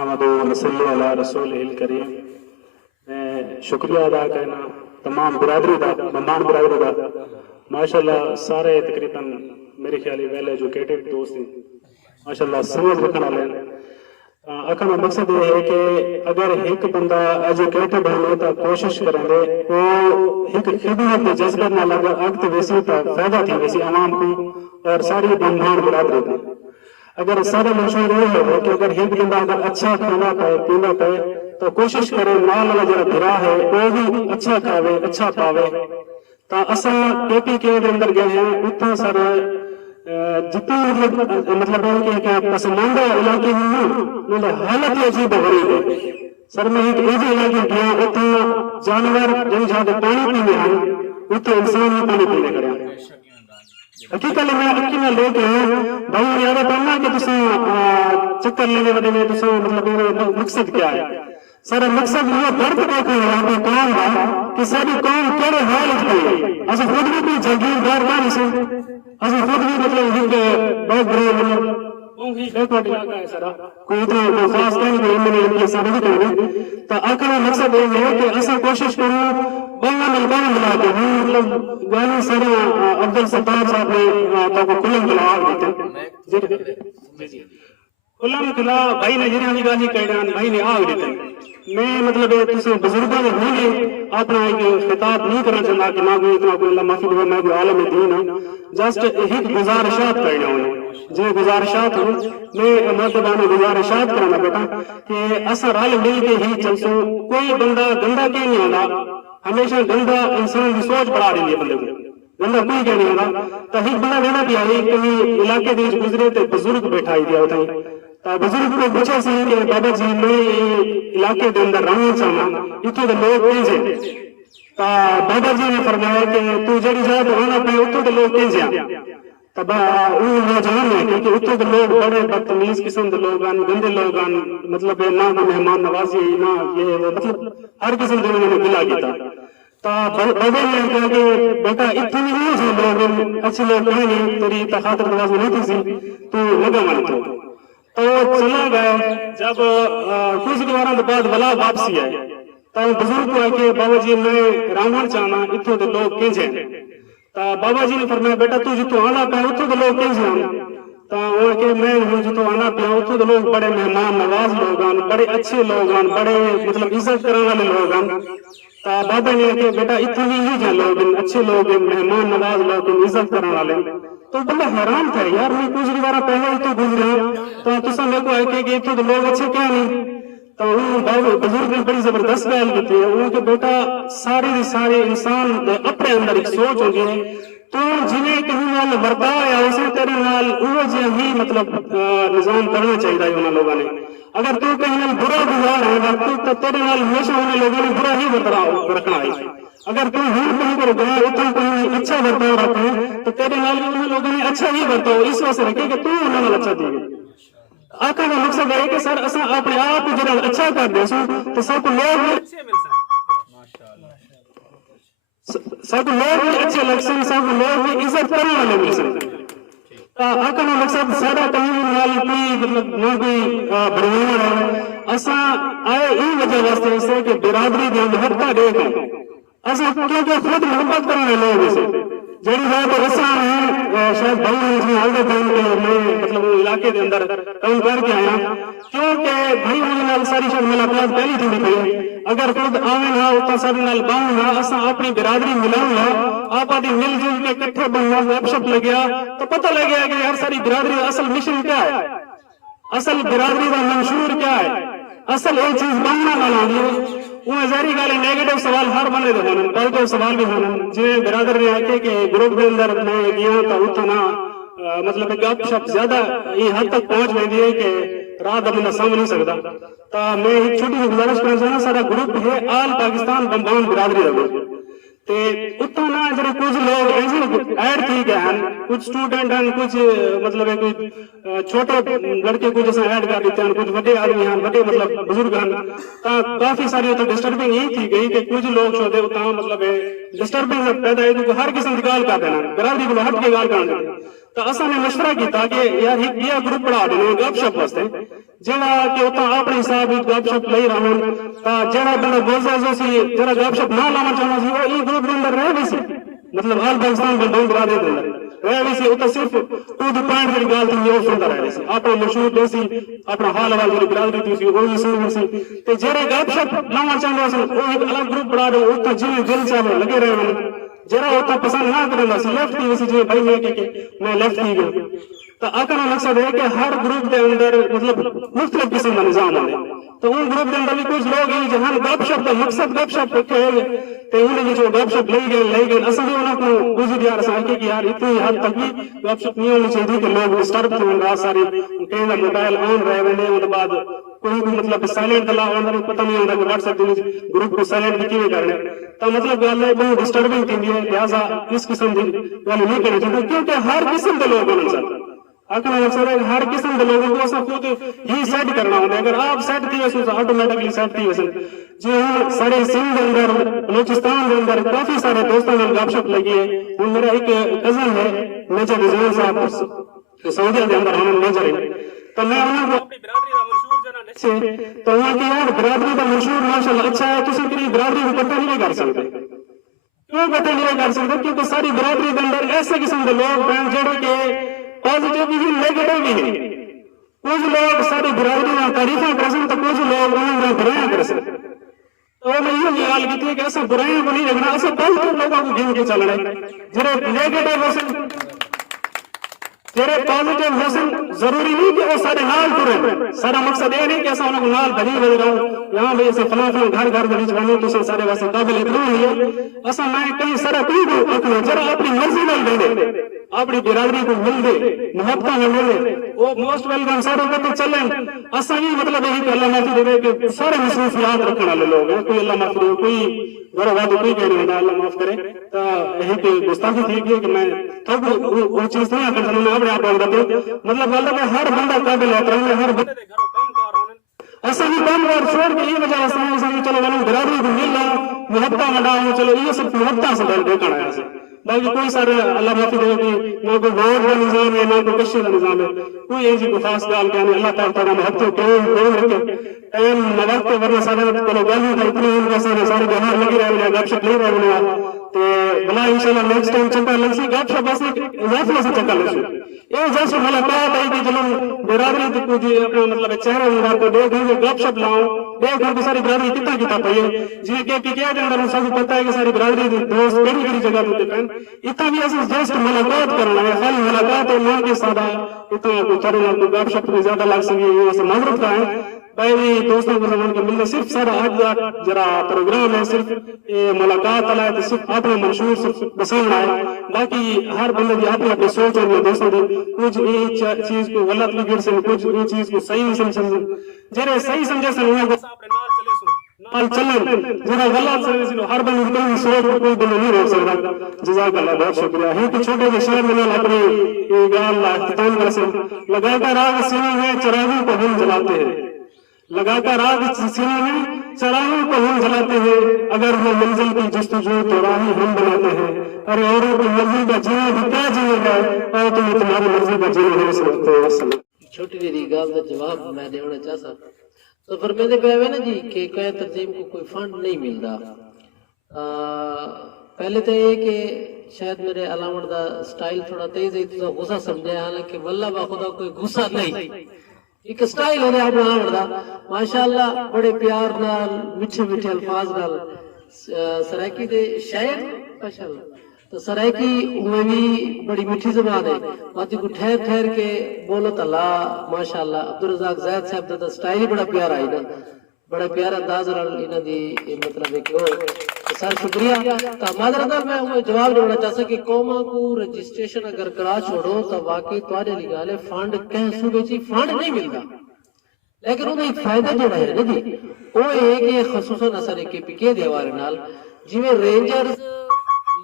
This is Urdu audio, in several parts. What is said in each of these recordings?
نحمدہ ونصلی علی رسول الکریم. میں شکریہ ادا کرنا تمام برادری دا مہمان برادری دا. ماشاءاللہ سارے تقریباً میرے خیال ویل ایجوکیٹڈ دوست ہیں ماشاءاللہ سمجھ رکھنے والے ہیں. آخر کا مقصد یہ ہے کہ اگر ایک بندہ ایجوکیٹڈ ہے تو کوشش کریں گے وہ ایک خدمت کے جذبے نہ لگا اگت ویسی تو فائدہ تھی ویسی عوام کو اور ساری مہمان برادری کو. اگر سارے مشہور یہ ہے کہ اگر ایک بندہ اگر اچھا کھانا پائے پینا پائے تو کوشش کرے نال والا جو بھرا ہے وہ بھی اچھا کھاوے اچھا پاوے. تو اصل کے پی کے اندر گئے ہیں اتنا سارا جتنے مطلب ہے کہ پسماندہ علاقے ہیں حالت ہی عجیب غریب ہے. سر میں ایک ایسے علاقے گیا اتنا جانور جن جہاں پانی پینے ہیں اتنے انسان ہی پانی پینے کرے ہیں. حقیقت میں اکی میں لوگ ہیں بھائی یاد پڑھنا کہ تساں چکر لینے والے میں تساں مطلب مقصد کیا ہے. سارا مقصد یہ درد دیکھو ہے قوم کا کہ ساری قوم کہڑے حال ہے. اصل خود بھی کوئی جاگیردار نہ نہیں سن اصل خود بھی مطلب بہت بڑے کوئی اتنا خاص نہیں سمجھ تو آخر مقصد یہ ہے کہ اصل کوشش کروں بنگا ملبان ملا کے مطلب گانے سارے عبدال ستار صاحب نے کلم کلا دیتے کلم کلا بھائی نے جنہیں ہمیں گالی کہہ بھائی نے آگ دیتے. میں مطلب بزرگوں نے ہونے اپنا ایک خطاب نہیں کرنا چاہتا کہ نہ کوئی اتنا کوئی اللہ معافی دے میں کوئی عالم دین ہوں جسٹ ایک گزارشات کرنا ہونے جو گزارشات ہوں میں مرتبہ گزارشات کرنا بیٹا کہ اثر حال مل کے ہی چلسوں. کوئی بندہ گندا کیوں نہیں ہوگا ہمیشہ گندا انسان کی سوچ بڑھا رہی ہے بندے کو گندا کوئی کیا نہیں ہوگا. تو ایک بندہ کہنا بھی آئی کہیں علاقے دیش گزرے تو بزرگ بیٹھا ہی دیا ہوتا ہے تو بزرگ کو پوچھا سی کہ بابا جی میں علاقے کے اندر رہنا چاہنا اتوں کے لوگ کہیں تو بابا جی نے فرمایا کہ تو جڑی جگہ تو آنا پہ اتوں کے لوگ کہیں تب وہ نوجوان ہے کیونکہ اتوں کے لوگ بڑے بدتمیز قسم کے لوگ ہیں گندے لوگ ہیں مطلب نہ مہمان نوازی نہ یہ مطلب ہر قسم کے انہوں نے گلا کیا. تو بابا نے کہا کہ بیٹا اتنی نہیں لوگ اچھے لوگ کہیں نہیں تیری خاطر نوازی نہیں تھی تو لگا من تو چلا گیا. جب کچھ دواروں کے بعد بلا واپسی آئے تو بزرگ کو ہے کہ بابا جی میں راون چاہنا اتوں کے لوگ کہیں تو بابا جی نے فرمایا بیٹا تو جتوں آنا پہ اتوں کے لوگ کہیں تو وہ کہ میں جتوں آنا پیا اتوں کے لوگ بڑے مہمان نواز لوگ ہیں بڑے اچھے لوگ ہیں بڑے مطلب عزت کرنے والے لوگ ہیں. تو بابا نے کہ بیٹا اتنے ہی جو لوگ اچھے لوگ مہمان نواز لوگ عزت کرنے والے. تو بندہ حیران تھا یار میں کچھ دوبارہ پہلے تو گزرا تو تصا میرے کو آئے کہ اتنے لوگ اچھے کیا نہیں. تو بزرگ نے بڑی زبردست پہل کی تھی وہ کہ بیٹا سارے سارے انسان اپنے اندر ایک سوچ ہوگی ہے تو جنہیں کہیں نال ورتا ہے اسے تیرے نال وہ ہی مطلب نظام کرنا چاہیے انہوں لوگوں نے. اگر تو کہیں نال برا گزار ہے تو تیرے نال ہمیشہ انہیں لوگوں نے برا ہی برتاؤ رکھنا ہے. اگر تو ہوں کہیں پر گیا اتنا کہیں اچھا برتاؤ رکھے تو تیرے نال انہیں لوگوں نے اچھا ہی برتاؤ اس وجہ سے رکھے کہ تو انہوں نے اچھا دیے. آقا کا مقصد ہے کہ سر اصا اپنے آپ کو جب اچھا کر دے سو تو سب لوگ سب لوگ اچھے لگ سن سب لوگ عزت کرنے والے مل سن. آقا کا مقصد سارا کہیں نال کوئی مطلب نہ کوئی بڑھانا ہے اصا آئے ان وجہ واسطے سے کہ برادری کے اندر ہر کا دیکھ اصا کیونکہ خود محبت کرنے لوگ اسے جڑی بات اصا ہیں شاید بھائی اس میں آگے ٹائم کے میں مطلب علاقے کے اندر کام کر کے آیا کیونکہ بھائی انہوں ساری شاید ملاقات پہلی تھی پڑی اگر خود آویں نہ اتنا سارے نال باؤں نہ اصا اپنی برادری ملاؤں گا آپ آدھی مل جل کے کٹھے بننا گپ شپ لگیا تو پتہ لگ گیا کہ یار ساری برادری اصل مشن کیا ہے اصل برادری کا منشور کیا ہے اصل ایک چیز بننا والا ہے. وہ ظاہری گل ہے نیگیٹو سوال ہر بندے دے ہونے پازیٹو سوال بھی ہونے جی برادر نے آکے کہ گروپ کے اندر میں گیا تو اتنا مطلب گپ شپ زیادہ یہ حد تک پہنچ گئی ہے کہ رات بندہ سمجھ نہیں سکتا. تو میں ایک چھوٹی سی گزارش کرنا چاہنا سارا گروپ ہے آل پاکستان بمبان برادری کا گروپ اتنا جڑے کچھ لوگ ایسے ایڈ تھی گئے ہیں کچھ اسٹوڈنٹ ہیں کچھ مطلب کوئی چھوٹے لڑکے کچھ ایسا ایڈ کر دیتے ہیں کچھ بڑے آدمی ہیں بڑے مطلب بزرگ ہیں کافی ساری ڈسٹربنگ یہ تھی گئی کہ کچھ لوگ چھوٹے اتنا مطلب ڈسٹربنگ پیدا ہے ہر قسم کی گال کر دینا برادری کو ہٹ کے گال کرنا تو اصا نے مشورہ کیا کہ یار یہ گروپ بڑھا دینا گپ شپ واسطے جہاں کہ اتنا اپنے حساب گپ شپ لے رہا تو جہاں بندہ بولتا سی جہاں گپ شپ نہ لانا چاہنا سی وہ یہ گروپ کے اندر رہ بھی سی مطلب آل پاکستان کے دو برادری کے اندر رہ بھی سی اتنا صرف ٹو دی پوائنٹ کی گل تھی وہ سنتا رہ سی اپنا مشہور دے سی اپنا حال حوال کی برادری تھی وہ بھی سن سی تو جہاں گپ شپ لانا چاہتا سی وہ ایک الگ گروپ بڑھا دے اتنا جی دل چاہے لگے رہے جرا اتنا پسند نہ کرنا سی لیفٹ کی ویسی جی بھائی میں لیفٹ کی گیا تو آقا کا مقصد ہے کہ ہر گروپ کے اندر مطلب مختلف قسم کا نظام ہے تو ان گروپ کے اندر بھی کچھ لوگ ہیں جہاں گپ شپ کا مقصد گپ شپ رکھے تو انہیں جو گپ شپ لے گئے اصل بھی انہوں کو گزر دیا رہا ہے کہ یار اتنی حد تک بھی گپ شپ نہیں ہونی چاہیے کہ لوگ ڈسٹرب تھے رات ساری کہیں نہ موبائل آن رہے ہوئے ان کے بعد کوئی بھی مطلب سائلنٹ لا انہوں پتہ نہیں ہوتا کہ واٹس ایپ گروپ کو سائلنٹ بھی کرنے تو مطلب گل ہے بہت ڈسٹربنگ تھی ہے لہٰذا اس قسم کی گل نہیں کرنی چاہیے کیونکہ ہر قسم کے لوگ ہونے چاہتے آخر مقصد ہے ہر قسم کے لوگوں کو خود ہی سیٹ کرنا ہوتا ہے اگر آپ سیٹ تھی ویسے تو آٹومیٹکلی سیٹ تھی ویسے جی ہاں سارے سندھ کے اندر بلوچستان کے اندر کافی سارے دوستوں نے گپ شپ لگی ہے وہ میرا ایک کزن ہے میجر رضوان صاحب سعودیہ کے اندر ہم میجر ہے تو میں انہوں کو اپنی برادری کا منشور جانا سے تو وہاں کی یار برادری کا منشور ماشاءاللہ اچھا ہے تو صرف برادری کو پتہ نہیں کر سکتے کیوں پتہ نہیں کر سکتے کیونکہ ساری برادری کے اندر ایسے قسم کے لوگ ہیں جڑے کہ پازیٹیو بھی ہیں نیگیٹو بھی ہیں کچھ لوگ ساری برادری میں تعریفیں کر سکتے تو کچھ لوگ انہوں نے برائیاں کر سکتے تو میں یہ خیال کی تھی کہ ایسا برائیاں کو نہیں رکھنا ایسا پازیٹیو لوگوں کو گن کے چلنا ہے جڑے نیگیٹو حسن جڑے پازیٹیو حسن ضروری نہیں کہ وہ سارے نال ٹرے سارا مقصد یہ نہیں کہ ایسا انہوں کو نال بھری بھری رہو یہاں بھی ایسے فلاں فلاں گھر گھر بھری جانے تو سارے ویسے قابل اتنا نہیں ہے ایسا میں کہیں سارا کوئی کو اپنا جرا اپنی مرضی میں دے دے اپنی برادری کو مل دے محبتہ میں مل دے وہ موسٹ ویلکم سارے کو چلیں ایسا نہیں مطلب یہی کہ اللہ معافی دے کہ سارے مصروفیات رکھنے والے لوگ ہیں کوئی اللہ معافی دے کوئی غور واد کوئی کہہ نہیں ہوتا اللہ معاف کرے تو یہی کہ گستاخی تھی کہ میں تب وہ چیز نہیں آتا میں اپنے آپ کو مطلب اللہ کہ ہر بندہ قابل ہوتا ہے ہر بندے دے گھروں کام کار ہونے ایسا نہیں کام کار چھوڑ کے یہ وجہ سے چلو میں برادری کو مل رہا محبتہ میں ڈالوں چلو یہ سب محبتہ سے ڈال دیکھنا ہے ایسے باقی کوئی سارے اللہ معافی دے کہ نہ کوئی ووٹ کا نظام ہے نہ کوئی کشی کا نظام ہے کوئی ایسی کوئی خاص گال کہ اللہ تعالیٰ محبت قائم رکھے ٹائم وقت ورنہ سارے چلو گالی کا اتنے ان کا سارے باہر لگی رہے ہیں گپ شپ لے رہے ہیں تو بلا انشاءاللہ نیکسٹ ٹائم چکر لگ سی گپ شپ بس اضافہ سے چکر لگ سی یہ جیسے ملاقات ہے کہ چلو برادری کو جی اپنا مطلب چہرہ ملا کو دیکھ دیں گپ شپ لاؤ دیکھ دیں کہ ساری برادری کتنا کتا پئی ہے جی کہ پی کے اندر سب کو پتہ ہے کہ ساری برادری دوست کیڑی کیڑی جگہ پہ پہن اتنا بھی ایسے جسٹ ملاقات کرنا ہے خالی ملاقات ہے نہ کہ سادہ اتنا کوئی چرنا کوئی گپ شپ بھی زیادہ لگ سکے یہ ایسے معذرت کا ہے پہلی دوستوں کو زمان کے ملنے صرف سارا آج جرا پروگرام ہے صرف ملاقات والا ہے تو صرف اپنا منشور صرف بسانا ہے باقی ہر بندے کی اپنی اپنی سوچ ہے دوستوں کی کچھ یہ چیز کو غلط بھی گر سے کچھ یہ چیز کو صحیح نہیں سمجھ جرے صحیح سمجھے سے انہیں بس اپنے نال چلے سو نال چلیں جرا غلط سمجھے سے ہر بندے کوئی سوچ کوئی بندے نہیں روک سکتا جزاک اللہ بہت شکریہ ہے کہ چھوٹے سے شہر میں اپنی گال اختتام کر سے لگا کر آگ سینے میں چراغوں کو ہم جلاتے ہیں لگا کر آگ سینے میں چراغوں کو ہم جلاتے ہیں اگر وہ منزل کی جستجو تو راہی ہم بناتے ہیں ارے اوروں کی مرضی کا جینا بھی کیا جیے گا اور تمہیں تمہاری مرضی کا جینا نہیں سمجھتے ہیں چھوٹی جی گل کا جواب میں دینا چاہتا تو فرمیندے پہ ہوئے نا جی کہ کوئی تنظیم کو کوئی فنڈ نہیں ملتا پہلے تو یہ کہ شاید میرے علامت دا سٹائل تھوڑا تیز ہے تو غصہ سمجھے حالانکہ واللہ با خدا کوئی غصہ نہیں ایک سٹائل ہے آپ علامت دا ماشاءاللہ بڑے پیار نال میٹھے میٹھے الفاظ نال سرائکی دے شاعر ماشاءاللہ تو سرائکی میں بھی بڑی میٹھی زبان ہے باتی کو ٹھہر ٹھہر کے بولو اللہ ماشاءاللہ عبدالرزاق زید صاحب دا سٹائل ہی بڑا پیارا ہے نا بڑا پیارا انداز انہاں دی مطلب ہے کہ وہ سر شکریہ تو معذرت میں ہمیں جواب دینا چاہتا کہ قوما کو رجسٹریشن اگر کرا چھوڑو تو واقعی تواڈے لئی گل ہے فنڈ کہیں صوبے چ فنڈ نہیں ملتا لیکن انہوں ایک فائدہ جو ہے نا جی وہ ہے کہ خصوصاً اثر کے پی کے دے حوالے نال جویں رینجرز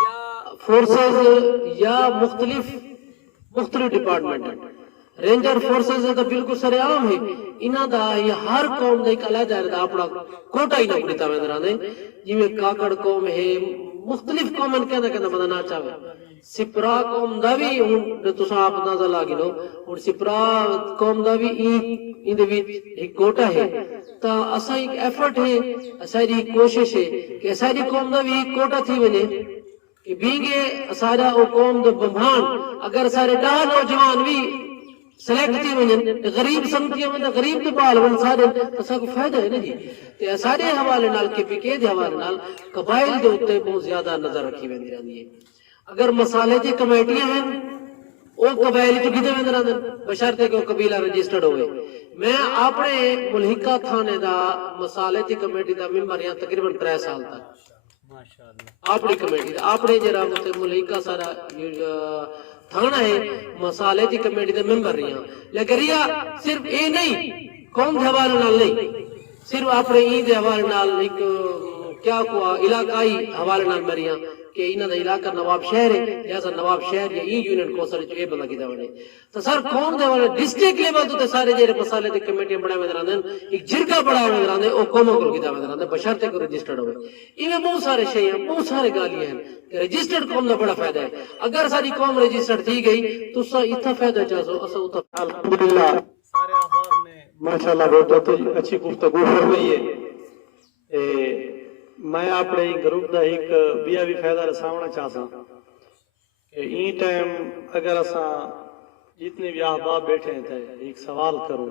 یا فورسز یا مختلف ڈپارٹمنٹ رینجر فورسز تو بالکل سر عام ہے انہاں دا یہ ہر قوم دا ایک علیحدہ ہے اپنا کوٹا ہی نوکری تا ویندرا دے جویں کاکڑ قوم ہے مختلف قومن کہندا بندہ نہ چاہے سپرا قوم دا بھی ہن تساں آپ اندازہ لا کے لو ہن سپرا قوم دا بھی این دے وچ ایک گوٹا ہے تا اساں ایک ایفرٹ ہے ساری کوشش ہے کہ ساری قوم دا بھی ایک کوٹا تھی ونے کہ بینگے سارا او قوم دا بمبان اگر سارے ڈاہ نوجوان بھی سلیکٹ تھی ونجن غریب سمتیاں میں غریب تے بال ون سارے اساں کو فائدہ ہے نا جی تے سارے حوالے نال کے پی کے دے حوالے نال قبائل دے اوتے بہت زیادہ نظر رکھی ویندی رہندی ہے اگر مسالے دی کمیٹیاں ہیں او قبائل تو کدے ویندے رہندے بشرطے کہ قبیلہ رجسٹرڈ ہوئے میں اپنے ملحقہ تھانے دا مسالے دی کمیٹی دا ممبر ہاں تقریباً 3 سال تک ماشاءاللہ اپنی کمیٹی دا اپنے جڑا ملحقہ سارا تھانہ ہے مسالے دی کمیٹی دے ممبر رہی ہیں لیکن ریا صرف اے نہیں قوم دے حوالے نال نہیں صرف اپنے ای دے حوالے نال ایک کیا کو علاقائی حوالے نال مریاں کہ انہاں دا علاقہ نواب شہر ہے لہذا نواب شہر یا ای یونٹ کوسر جو اے بندہ کیتا ونے تو سر قوم دے حوالے ڈسٹرکٹ لیول تے سارے جڑے مسالے دی کمیٹیاں بنا وے رہندے ایک جرگہ بڑا وے رہندے او قوموں کو کیتا وے رہندے بشرطے کو رجسٹرڈ ہوے ایویں بہت سارے شے ہیں بہت سارے گالیاں ہیں رجسٹرڈ قوم دا بڑا فائدہ ہے اگر ساری قوم رجسٹرڈ تھی گئی تو سا اتنا فائدہ چاہو اسا اتنا الحمدللہ سارے احباب نے ماشاءاللہ بہت اچھی گفتگو فرمائی ہے میں اپنے گروپ دا ایک بیا بھی فائدہ رساونا چاہتا کہ این ٹائم اگر اسا جتنے بھی احباب بیٹھے ہیں ایک سوال کروں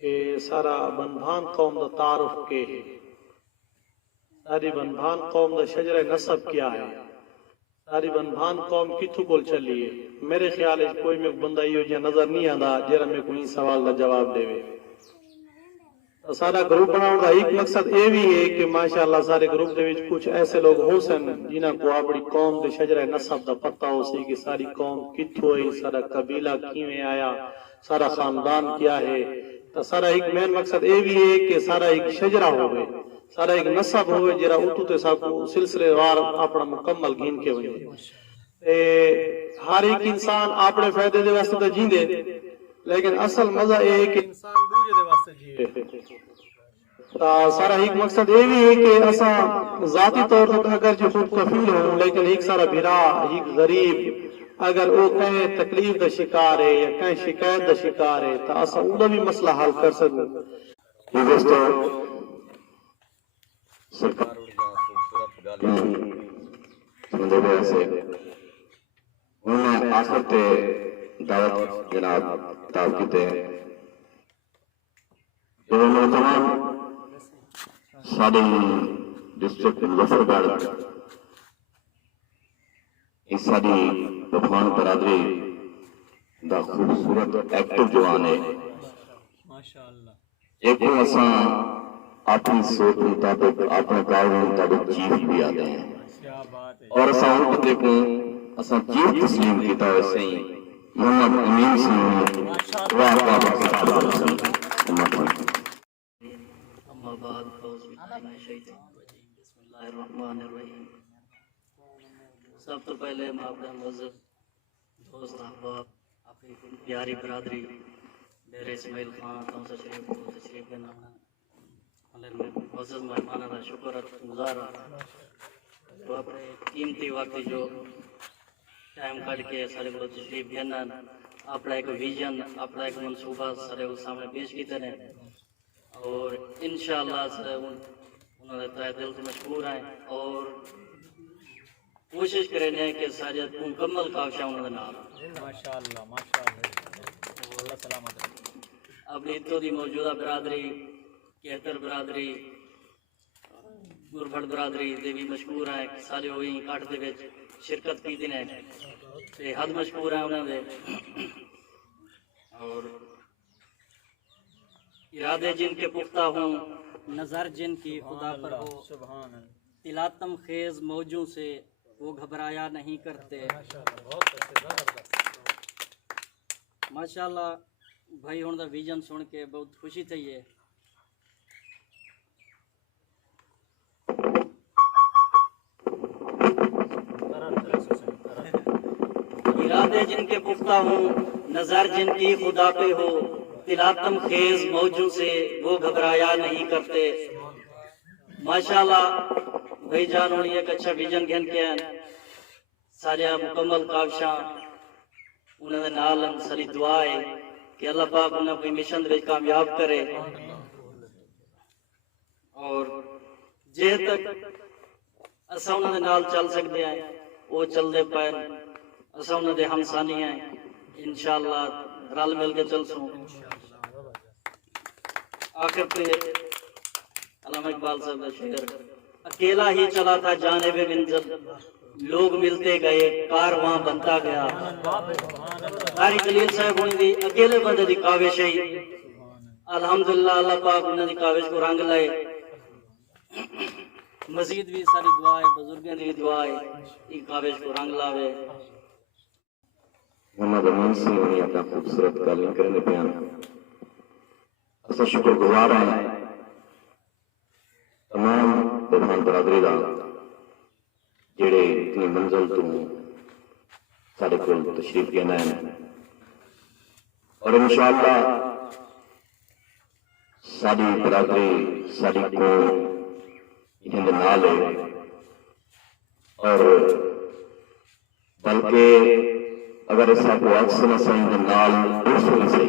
کہ سارا بنبھان قوم دا تعارف کے ہے ساری بنبھان قوم دا شجر نسب کیا ہے ساری بنبھان قوم کتھو کول چلی ہے میرے خیال ہے کوئی میں بندہ یہ جا نظر نہیں آندا جرا میں کوئی سوال دا جواب دے وے سارا گروپ بناؤں دا ایک مقصد یہ بھی ہے کہ ماشاءاللہ سارے گروپ دے وچ کچھ ایسے لوگ ہو سن جنہاں کو اپنی قوم دے شجر نسب دا پتہ ہو سی کہ ساری قوم کتھو ہے سارا قبیلہ کیویں آیا سارا خاندان کیا ہے تو سارا ایک مین مقصد یہ بھی ہے کہ سارا ایک شجرہ ہوئے سارا ایک نسب ہوئے جرا اتو تے ساکو سلسلے وار اپنا مکمل گین کے وجہ ہر ایک انسان اپنے فائدے دے واسطے تو جیندے لیکن اصل مزہ یہ ہے کہ انسان دوجے دے واسطے جیے سارا ایک مقصد یہ بھی ہے کہ اسا ذاتی طور پر اگر جو خود کفیل ہوں لیکن ایک سارا بھرا ایک غریب اگر وہ کہیں تکلیف دا شکار ہے یا کہیں شکایت دا شکار ہے تو اسا انہوں بھی مسئلہ حل کر سکوں یہ دوستو سرکار سندے بے سے انہوں نے آخر تے دعوت جناب کتاب کی تے جو محترم ساری ڈسٹرکٹ مظفرگڑھ اس ساری بفان برادری دا خوبصورت ایکٹیو جوان ہے ایک کو اساں اپنی سوچ مطابق اپنے کاروں مطابق چیف بھی آتے ہیں اور اساں ان بندے کو اساں چیف تسلیم کیتا ہے صحیح محمد امین سے واقعہ کتاب رسول اما بعد فوز باللہ من الشیطان الرجیم بسم اللہ الرحمن الرحیم سب تو پہلے میں اپنے معزز دوست احباب اپنی پیاری برادری ڈیرے اسماعیل خان تونسا شریف کو تشریف کے نام معزز مہمانہ کا شکر گزار تو اپنے قیمتی وقت جو ٹائم کٹ کے سارے کو تشریف دینا اپنا ایک ویژن اپنا ایک منصوبہ سارے کو سامنے پیش کیتے ہیں اور انشاءاللہ سے انہوں نے تہ دل سے مشکور ہیں اور کوشش کریں ہیں کہ سارے مکمل کاوشاں انہوں نے نام ماشاءاللہ ماشاءاللہ اللہ سلامت اپنی تو دی موجودہ برادری کہتر برادری گربھڑ برادری دے بھی مشکور ہیں سارے ہوئی کٹ دے وچ شرکت کی دن ہے تے حد مشکور ہیں انہوں نے اور ارادے جن کے پختہ ہوں نظر جن کی خدا پر ہو تلاتم خیز موجوں سے وہ گھبرایا نہیں کرتے ماشاءاللہ بھائی ہون دا ویژن سن کے بہت خوشی تھی ہے ارادے جن کے پختہ ہوں نظر جن کی خدا پہ ہو تلاتم خیز موجوں سے وہ گھبرایا نہیں کرتے ماشاءاللہ بھائی جان ہوئی ایک اچھا ویژن گھن کے ہیں سارے مکمل کاوشاں انہوں نے نال ساری دعا ہے کہ اللہ پاک انہیں کوئی مشن دے کامیاب کرے اور جے تک اساں انہوں نے نال چل سکتے ہیں وہ چل دے پائے اساں انہوں نے ہمسانی ہیں انشاءاللہ رل مل کے چل سوں آخر پہ علامہ اقبال صاحب کا شعر اکیلا ہی چلا تھا جانب منزل لوگ ملتے گئے کارواں بنتا گیا قاری جلیل صاحب ہونے دی اکیلے بندے دی کاوش ہے الحمدللہ اللہ پاک انہوں دی کاوش کو رنگ لائے مزید بھی ساری دعا ہے بزرگوں دی دعا ہے یہ کاوش کو رنگ لاوے محمد امین سنگھ نے اپنا خوبصورت گل کرنے بیان اسا شکر گزار ہیں تمام برہان برادری دا جڑے اتنی منزل تو سارے کول تشریف لینا ہے اور انشاءاللہ ساری برادری ساری قوم انہیں نال ہے اور بلکہ اگر اس کو اکثر نہ صحیح نال دوسروں سے